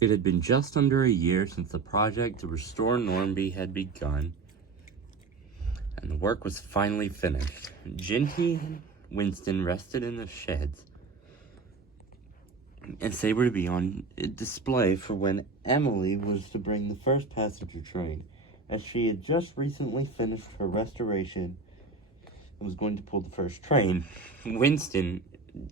It had been just under a year since the project to restore Noramby had begun, and the work was finally finished. Ginty and Winston rested in the sheds, as they were to be on display for when Emily was to bring the first passenger train, as she had just recently finished her restoration and was going to pull the first train.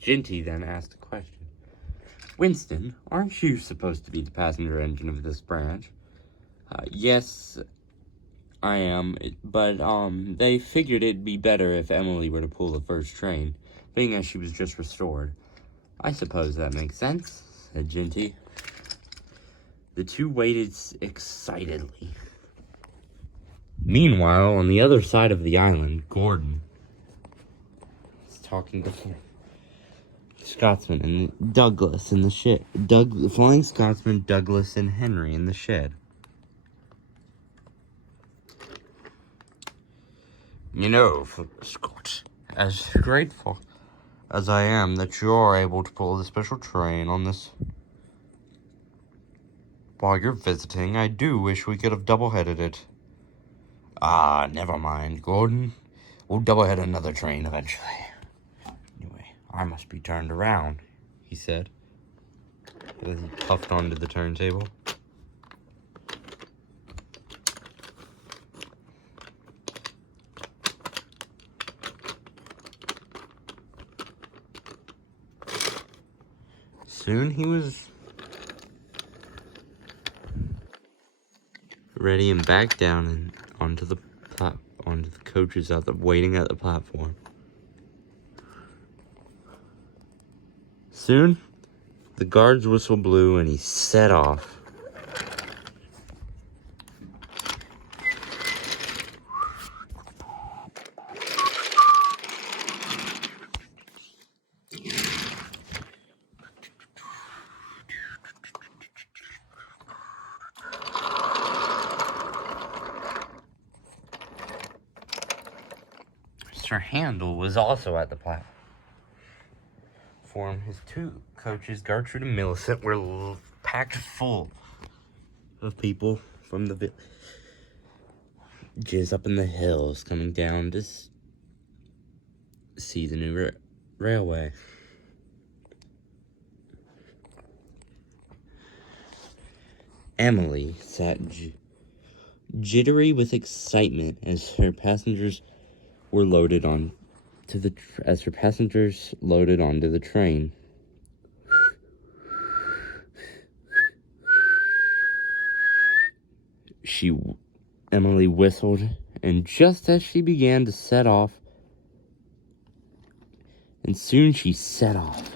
Ginty then asked a question. Winston, aren't you supposed to be the passenger engine of this branch? Yes, I am, but, they figured it'd be better if Emily were to pull the first train, being as she was just restored. I suppose that makes sense, said Ginty. The two waited excitedly. Meanwhile, on the other side of the island, Gordon was talking to Scotsman and Douglas in the shed. The Flying Scotsman, Douglas, and Henry in the shed. You know, Scott, as grateful as I am that you're able to pull the special train on this while you're visiting, I do wish we could have double-headed it. Ah, never mind, Gordon. We'll double-head another train eventually. Anyway, I must be turned around, he said, as he puffed onto the turntable. Soon he was ready and back down and onto the coaches waiting at the platform. Soon, the guard's whistle blew and he set off. Mr. Handel was also at the platform. His two coaches, Gertrude and Millicent, were packed full of people from the villages up in the hills coming down to see the new railway. Emily sat jittery with excitement as her passengers loaded onto the train. Emily whistled, and just as she began to set off, and soon she set off.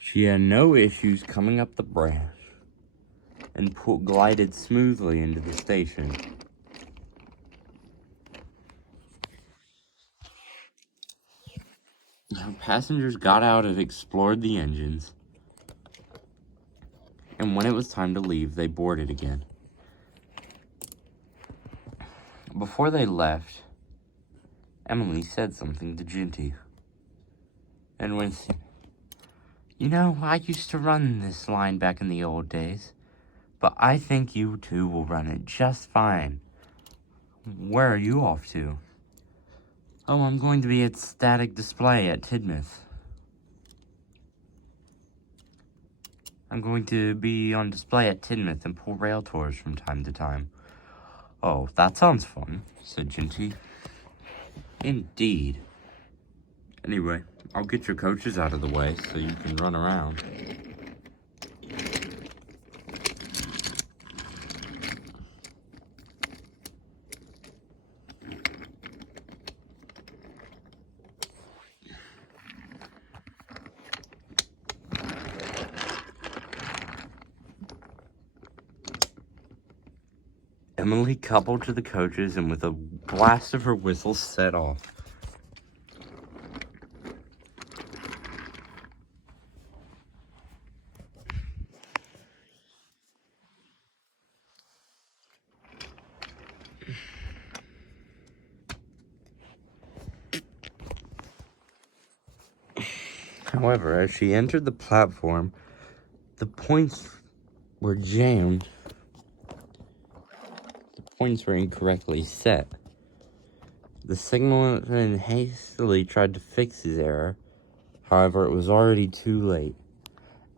She had no issues coming up the branch and glided smoothly into the station. Her passengers got out and explored the engines, and when it was time to leave, they boarded again. Before they left, Emily said something to Ginty and Winston. You know, I used to run this line back in the old days, but I think you two will run it just fine. Where are you off to? Oh, I'm going to be at static display at Tidmouth. I'm going to be on display at Tidmouth and pull rail tours from time to time. Oh, that sounds fun, said Ginty. Indeed. Anyway, I'll get your coaches out of the way so you can run around. Emily coupled to the coaches and with a blast of her whistle set off. However, as she entered the platform, the points were jammed. The points were incorrectly set. The signalman hastily tried to fix his error. However, it was already too late.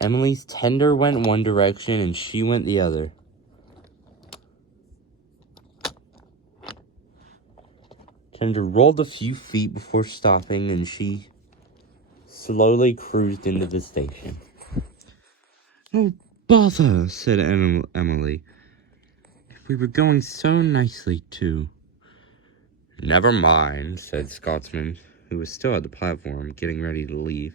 Emily's tender went one direction and she went the other. Tender rolled a few feet before stopping and she slowly cruised into the station. "Oh, bother," said Emily. "We were going so nicely, too." "Never mind," said Scotsman, who was still at the platform, getting ready to leave.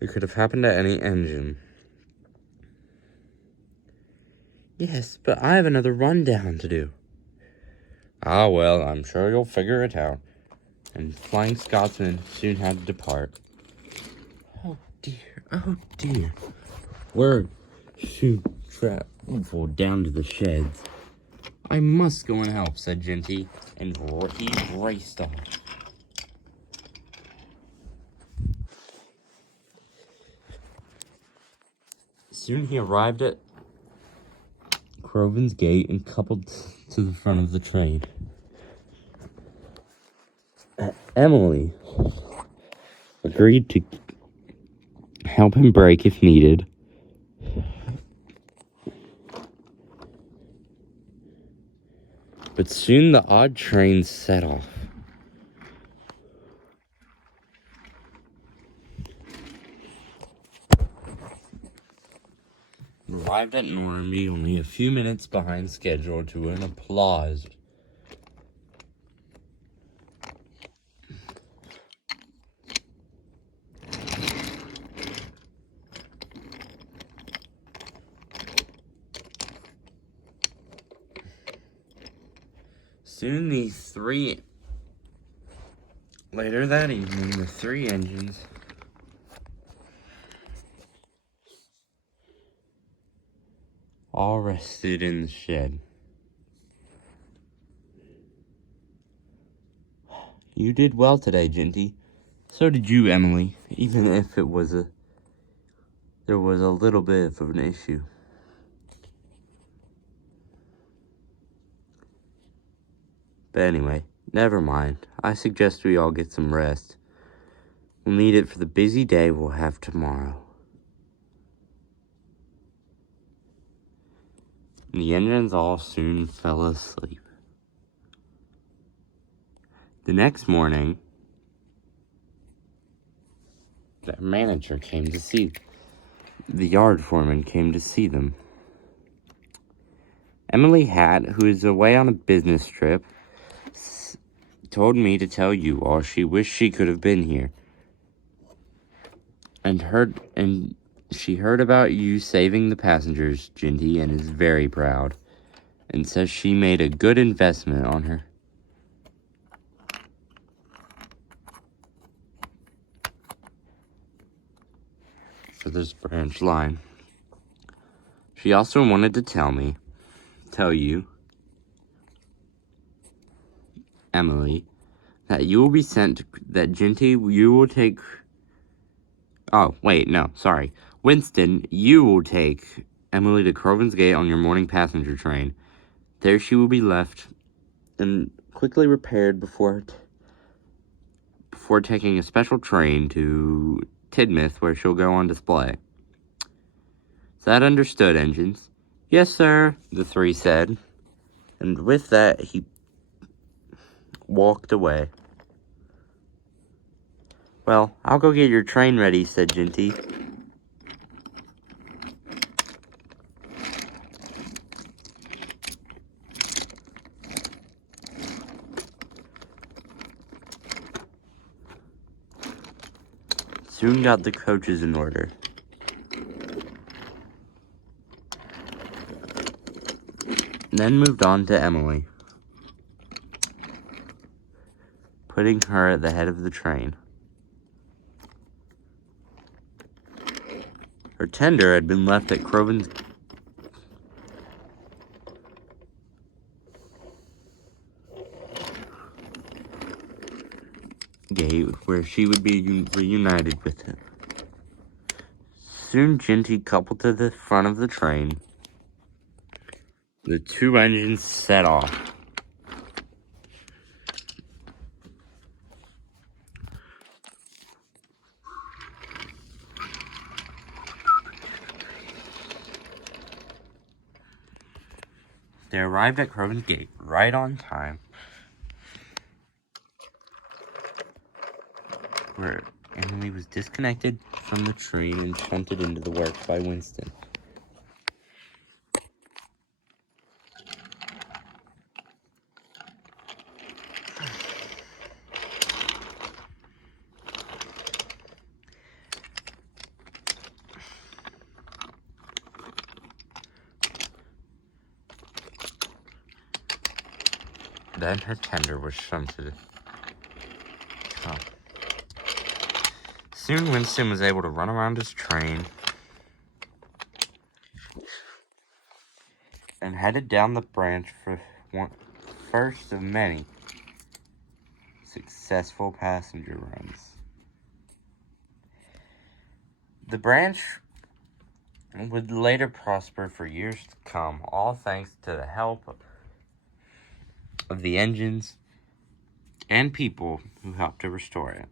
It could have happened to any engine. "Yes, but I have another rundown to do." "Ah, well, I'm sure you'll figure it out." And Flying Scotsman soon had to depart. Oh dear. We're soon travel down to the sheds. "I must go and help," said Genty, and he raced off. Soon he arrived at Croven's gate and coupled to the front of the train. Emily agreed to help him brake if needed. But soon the odd train set off. Arrived at Noramby only a few minutes behind schedule to win applause. Soon later that evening, the three engines all rested in the shed. "You did well today, Genty. So did you, Emily, even if there was a little bit of an issue." But anyway, never mind. I suggest we all get some rest. We'll need it for the busy day we'll have tomorrow. And the engines all soon fell asleep. The next morning, the yard foreman came to see them. Emily Hat, who is away on a business trip, told me to tell you all she wished she could have been here. And she heard about you saving the passengers, Genty, and is very proud. And says she made a good investment on her. For this branch line. She also wanted to tell you, Emily, that you will be sent, that Genty, you will take, Winston, you will take Emily to Croven's Gate on your morning passenger train. There she will be left and quickly repaired before taking a special train to Tidmouth, where she'll go on display. Is that understood, engines? "Yes, sir," the three said. And with that, he walked away. "Well, I'll go get your train ready," said Genty. Soon got the coaches in order. Then moved on to Emily, putting her at the head of the train. Her tender had been left at Croven's gate, where she would be reunited with him. Soon Ginty coupled to the front of the train. The two engines set off. They arrived at Croven's gate right on time, where Emily was disconnected from the train and shunted into the works by Winston. Then her tender was shunted. Soon Winston was able to run around his train and headed down the branch for one first of many successful passenger runs. The branch would later prosper for years to come, all thanks to the help of the engines and people who helped to restore it.